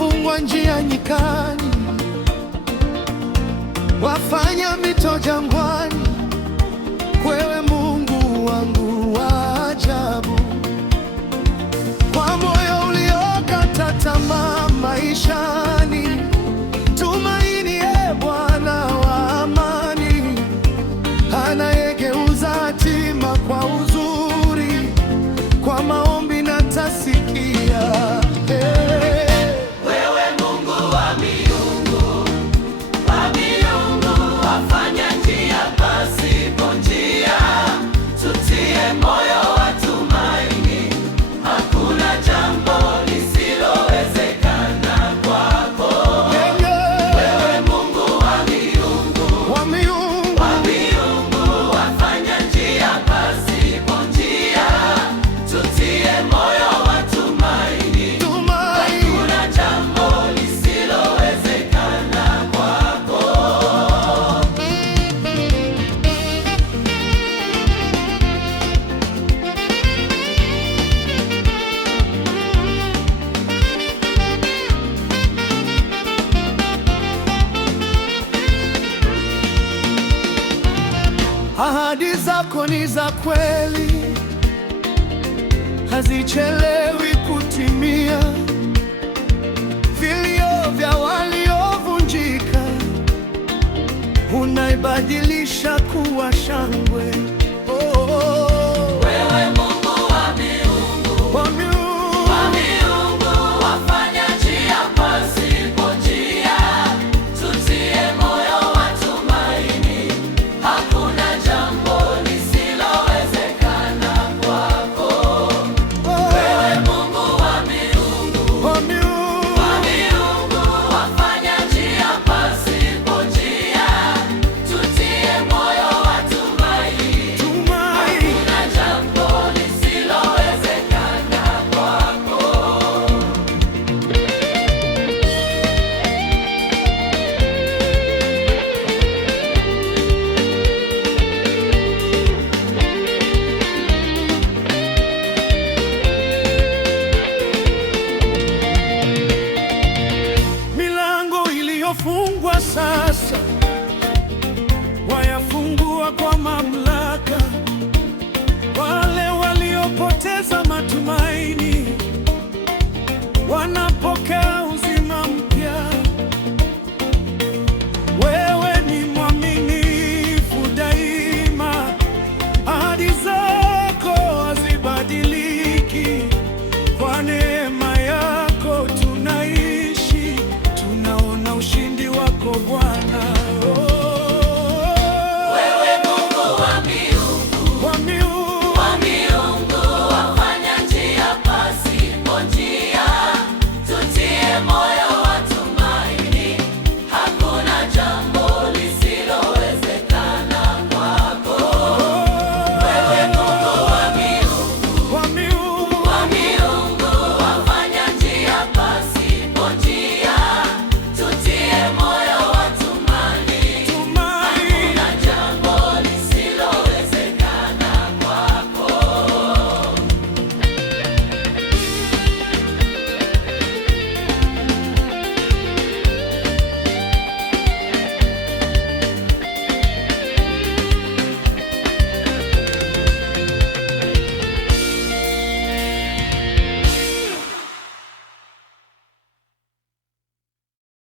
wafungwa njia nyikani, wafanya mito jangwani. Wewe Mungu wangu wa ajabu, kwa moyo uliokata tamaa maishani, tumaini Bwana wa amani, anayegeuza hatima kwa uzuri, kwa maombi na tasikia. Wewe Mungu wa miungu, wafanya njia pasipo njia, tutie moyo wa tumaini, hakuna jambo lisilowezekana kwako. Wewe Mungu wa miungu, wafanya njia pasipo njia, tutie moyo wa tumaini, hakuna jambo lisilowezekana kwako. Ahadi zako ni za kweli, hazichelewi kutimia. Vilio vya waliovunjika unaibadilisha kuwa shangwe.